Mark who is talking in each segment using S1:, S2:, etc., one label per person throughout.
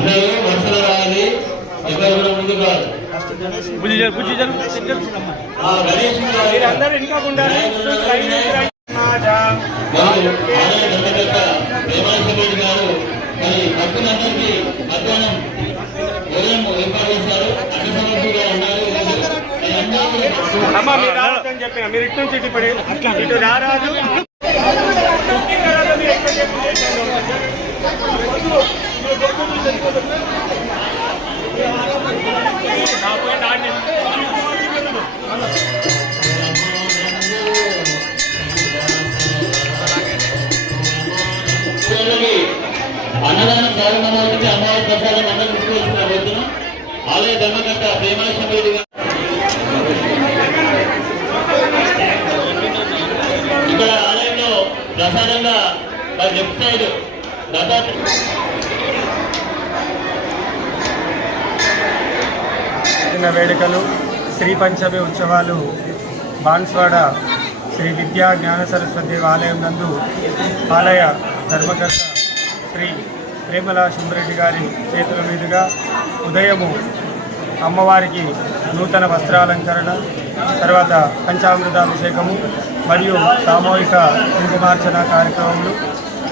S1: అందరూ వరుసలో రావాలి. ఎవరు కూడా ముందుకు రాదు
S2: మీరందరూ ఇంకా ఉండాలి.
S1: గారు. మరి భక్తులందరికీ మధ్యాహ్నం భోజనం ఏర్పాటు చేశారు. అన్ని సమర్థులుగా ఉన్నారు. ఈరోజు. మీ అందరూ
S2: అమ్మ మీరు రావద్దని చెప్పిన. మీరు ఇటు నుంచి ఇటు పడి ఇటు రారాదు.
S1: అన్నదానం ప్రారంభమవుతుంది అమ్మవారి ప్రసాదం అందరూ రోజున ఆలయ ధర్మకర్త ప్రేమాశంకరుడి గారు ఇక్కడ ఆలయంలో ప్రసాదంగా మరి లెఫ్ట్ సైడ్ దత్తాత్రేయ
S3: వేడుకలు శ్రీ పంచమి ఉత్సవాలు బాన్స్వాడ శ్రీ విద్యా జ్ఞాన సరస్వతి ఆలయం నందు ఆలయ ధర్మకర్త శ్రీ ప్రేమల సుందరెడ్డి గారి చేతుల మీదుగా ఉదయము అమ్మవారికి నూతన వస్త్రాలంకరణ తర్వాత పంచామృతాభిషేకము మరియు సామూహిక కుంకుమార్చన కార్యక్రమములు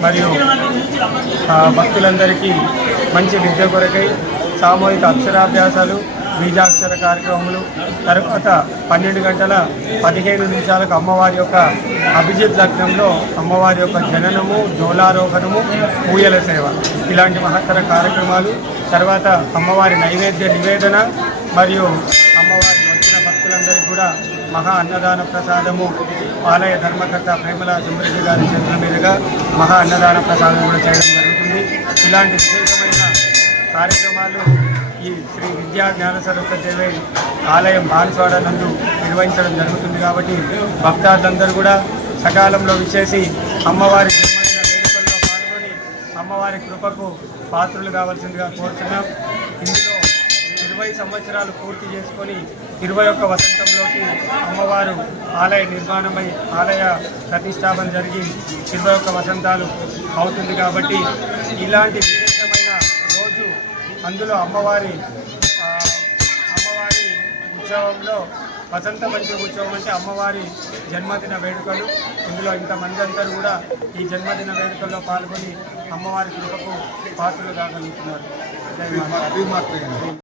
S3: మరియు ఆ, భక్తులందరికీ మంచి విద్య కొరకై సామూహిక అక్షరాభ్యాసాలు బీజాక్షర కార్యక్రమములు తర్వాత పన్నెండు గంటల పదిహేను నిమిషాలకు అమ్మవారి యొక్క అభిజిత్ లగ్నంలో అమ్మవారి యొక్క జననము జోలారోహణము పూయల సేవ. ఇలాంటి మహత్తర కార్యక్రమాలు తర్వాత అమ్మవారి నైవేద్య నివేదన మరియు అమ్మవారి వచ్చిన భక్తులందరికీ కూడా మహా అన్నదాన ప్రసాదము ఆలయ ధర్మకర్త ప్రేమల సుందరెడ్డి గారి చేతుల మీదుగా మహా అన్నదాన ప్రసాదం కూడా చేయడం జరుగుతుంది. ఇలాంటి విశేషమైన కార్యక్రమాలు ఈ శ్రీ విద్యా జ్ఞాన సరస్వతి ఆలయం బాన్స్వాడ నందు నిర్వహించడం జరుగుతుంది కాబట్టి భక్తాదులందరూ కూడా సకాలంలో విచ్చేసి అమ్మవారి జన్మదిన వేడుకల్లో పాల్గొని అమ్మవారి కృపకు పాత్రులు కావాల్సిందిగా కోరుతున్నాం. ఇందులో ఇరవై సంవత్సరాలు పూర్తి చేసుకొని ఇరవై ఒక్క వసంతంలోకి అమ్మవారు ఆలయ నిర్మాణమై ఆలయ ప్రతిష్టాపన జరిగి ఇరవై ఒక్క వసంతాలు అవుతుంది కాబట్టి ఇలాంటి అందులో అమ్మవారి అమ్మవారి ఉత్సవంలో వసంత పంచమి ఉత్సవం అంటే అమ్మవారి జన్మదిన వేడుకలు. ఇందులో ఇంతమంది అందరూ కూడా ఈ జన్మదిన వేడుకల్లో పాల్గొని అమ్మవారి కృపకు పాత్రలు కాగలుగుతున్నారు